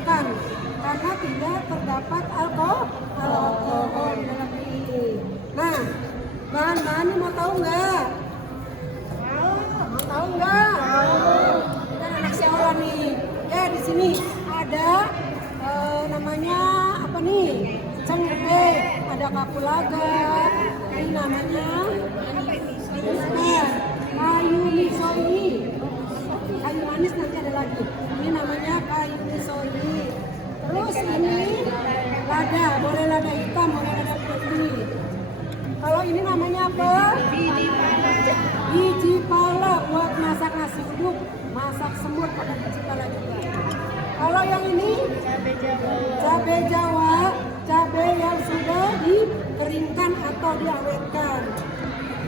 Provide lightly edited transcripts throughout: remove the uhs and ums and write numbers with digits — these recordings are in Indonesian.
bukan, karena tidak terdapat alkohol di dalam ini. Nah, bahan-bahannya mau tahu nggak? Mau tahu nggak? Kan anak sekolah nih. Ya di sini ada namanya apa nih? Cengkeh, ada kapulaga. Ini namanya kayu misoi. Kayu manis nanti ada lagi. Ini namanya kayu misoi. Terus ini lada, boleh lada hitam, boleh lada putih. Kalau ini namanya apa? Biji pala buat masak nasi uduk, masak semur pakai biji pala juga. Kalau yang ini cabai Jawa, cabai yang sudah dikeringkan atau diawetkan.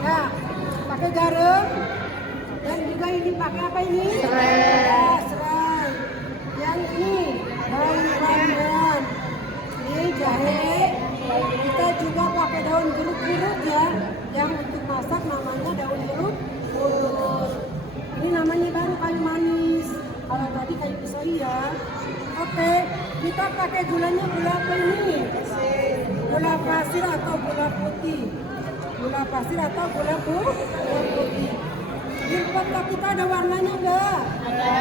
Ya, pakai garam dan juga ini pakai apa ini? Serai. Yang ini bawang pandan. Ini jahe. Kita juga pakai daun jeruk-jeruk ya, yang untuk masak namanya daun jeruk. Ini namanya baru kayu manis. Kalau tadi kayu pisau ya. Oke, kita pakai gulanya gula apa ini? Gula pasir atau gula putih. Gula pasir atau gula putih. Di kotak kita ada warnanya enggak? Ada.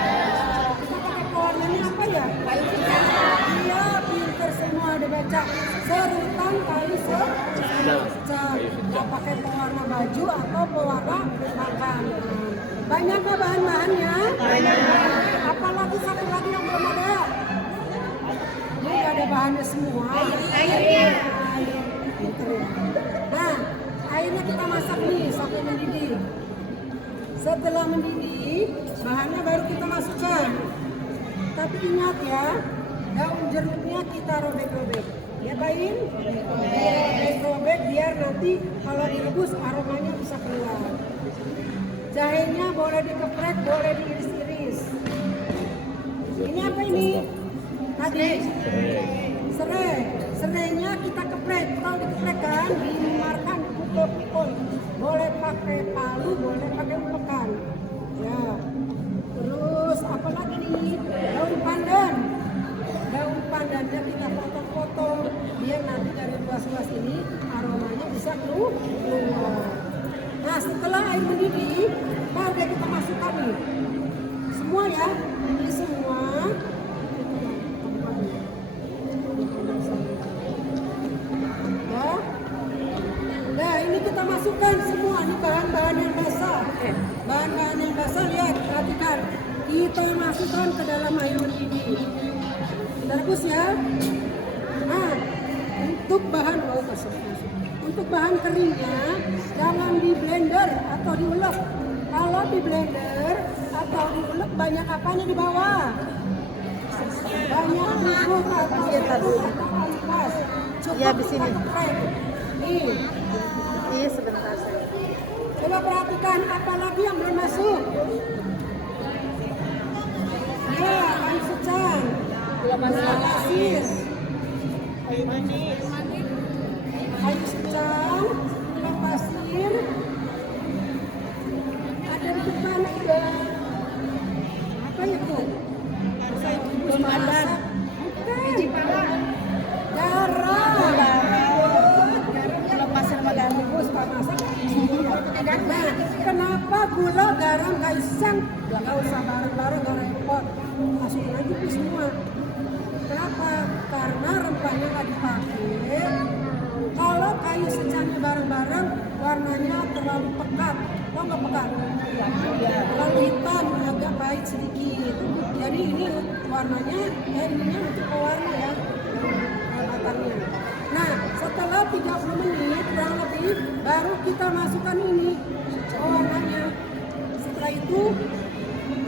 Kita pakai warnanya apa ya? Kayu hitam. Iya, pinter semua ada baca. Serutan kayu secang. Kita pakai pewarna baju atau pewarna makanan. Banyak nggak bahan-bahannya? Banyak. Apalagi satu lagi yang belum ada? Ini ada bahannya semua. Air. Pinter ya. Nah, airnya kita masak nih sampai mendidih. Setelah mendidih, bahannya baru kita masukkan. Tapi ingat ya, daun jeruknya kita robek-robek. Ya Bain? Robek biar nanti kalau direbus aromanya bisa keluar. Jahenya boleh dikeprek, boleh diiris-iris. Ini apa ini? Tadi? Serai. Serainya kita keprek. Kalau dikeprek kan, dimarkan, dipukul-pukul. Boleh pakai palu, boleh pakai ulekan. Ya. Terus apa lagi nih? Daun pandan. Daun pandannya kita potong-potong. Biar nanti dari luas-luas ini aromanya bisa keluar. Nah, setelah air mendidih, baru kita masukkan nih. Semua ya. Ini semua. Nah, ini kita masukkan semua nih bahan-bahan yang basah. Bahan-bahan yang basah, lihat, perhatikan. Kita masukkan ke dalam air mendidih. Kita rebus ya. Nah, untuk bahan keringnya jangan di blender atau diulek. Kalau di blender atau diulek banyak apanya di bawah? Banyak bubuk atau ampas. Ya, di sini. Nih. Iya, sebentar saya. Coba perhatikan apa lagi yang belum masuk. Ya, kayu secang, gula pasir, kayu manis, kayu secang, gula pasir. Ada di depan ada apa ya tuh? Belum ada. Biji pala. Garam. Gula pasir sama garam bus masak. Nah, kenapa gula, garam, kayu secang? Gak usah bareng-bareng, gak repot. Masukin aja tuh semua. Kenapa? Karena rempahnya nggak dipakai. Kalau kayu secangnya bareng-bareng, warnanya terlalu pekat. Kok nggak pekat? Terlalu hitam, agak pahit sedikit. Jadi ini warnanya, ininya untuk pewarna ya. Matangnya. Nah, setelah 30 menit kurang lebih, baru kita masukkan ini warnanya. Setelah itu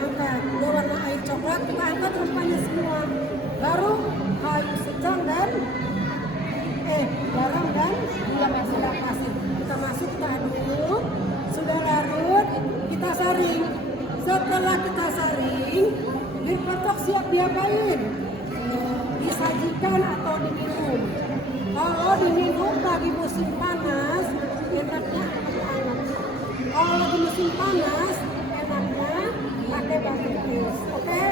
angkat, udah warna air coklat, kita angkat rempahnya semua. Baru kayu secang dan garam dan gula pasir. Kita masuk, kita aduk, sudah larut, kita saring. Setelah kita saring, dikotok siap diapain? Disajikan atau diminum. Kalau diminum lagi musim panas, enaknya hangat. Kalau lagi musim panas, enaknya pakai batu es. Oke?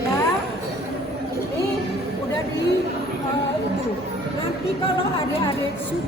Ya. jadi itu. Nanti kalau adik-adik suka